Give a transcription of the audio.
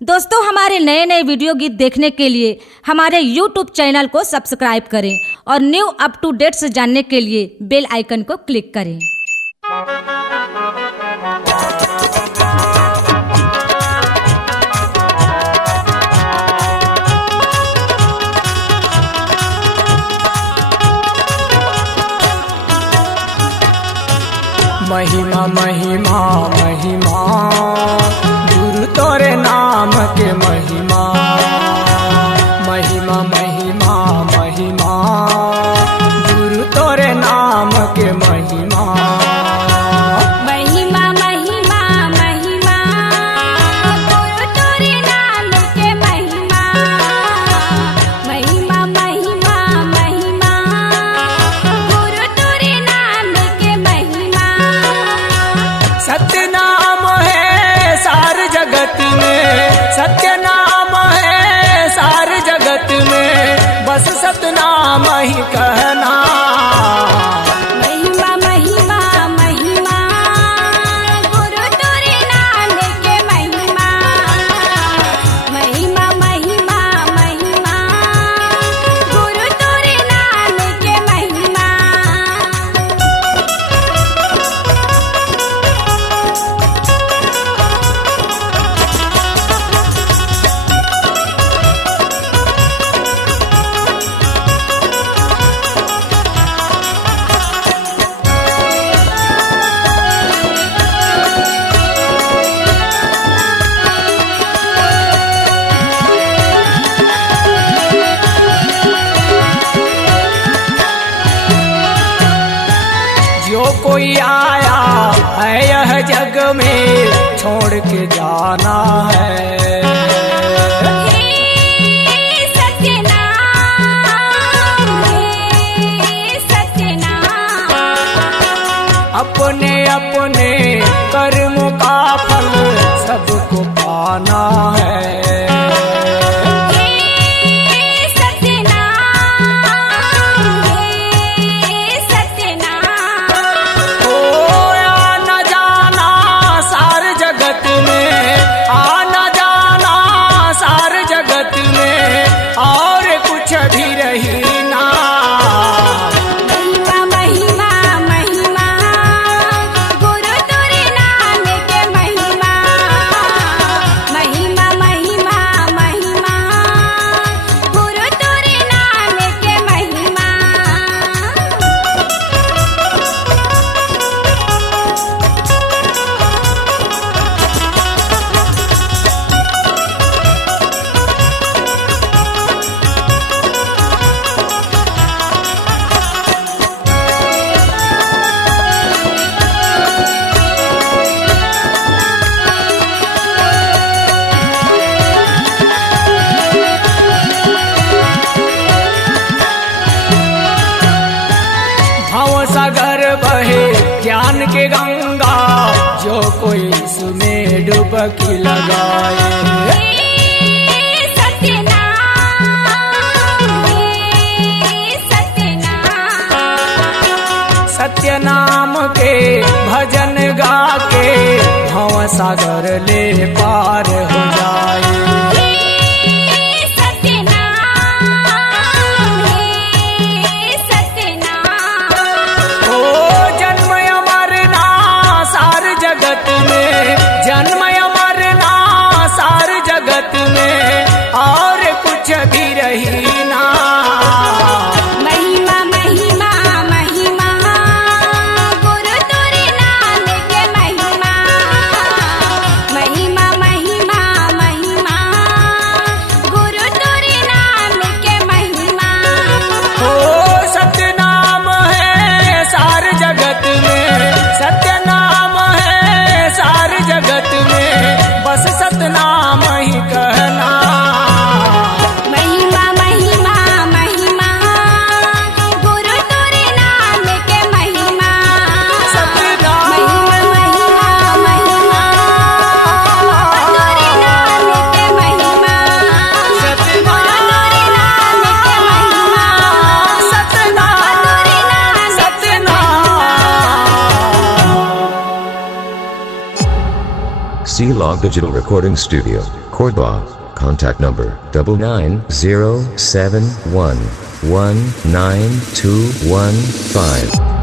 दोस्तों, हमारे नए नए वीडियो गीत देखने के लिए हमारे YouTube चैनल को सब्सक्राइब करें और न्यू अप टू डेट्स जानने के लिए बेल आइकन को क्लिक करें। महिमा महिमा महिमा गुरु तोरे नाम के महिमा। महिमा महिमा महिमा गुरु तोरे नाम के महिमा। महिमा महिमा महिमा गुरु तोरे नाम के महिमा। महिमा महिमा महिमा गुरु तोरे नाम के महिमा। सत्य नाम है सार जगत में, सत्य नाम है सार जगत में, बस सतनाम ही कहना। महिमा महिमा महिमा गुरु तोरे नाम के महिमा। महिमा महिमा महिमा गुरु तोरे नाम के महिमा। जो कोई आया है यह जग में छोड़ के जाना है। हे सत्यनाम, हे सत्यनाम। अपने अपने कर्म का फल सबको पाना है। हे सत्यनाम, हे सत्यनाम। आना जाना सार जगत में, आना जाना सार जगत में, और कुछ भी रही ना। महिमा महिमा महिमा गुरु तोरे नाम के महिमा। महिमा महिमा महिमा गुरु तोरे नाम के महिमा। भव सागर बहे ज्ञान के गंगा, जो कोई इसमें डुबकी लगाए। हे सत्यनाम, हे सत्यनाम। सत्य नाम के भजन गा के भव सागर ले पार हो जाए। हे सत्यनाम, हे सत्यनाम। ओ जन्म अमर ना सार जगत में, जन्म अमर ना सार जगत में, और कुछ भी रही ना। महिमा महिमा महिमा गुरु तोरे नाम के महिमा। महिमा महिमा महिमा Song Digital Recording Studio, Cordoba. Contact number 99071192115.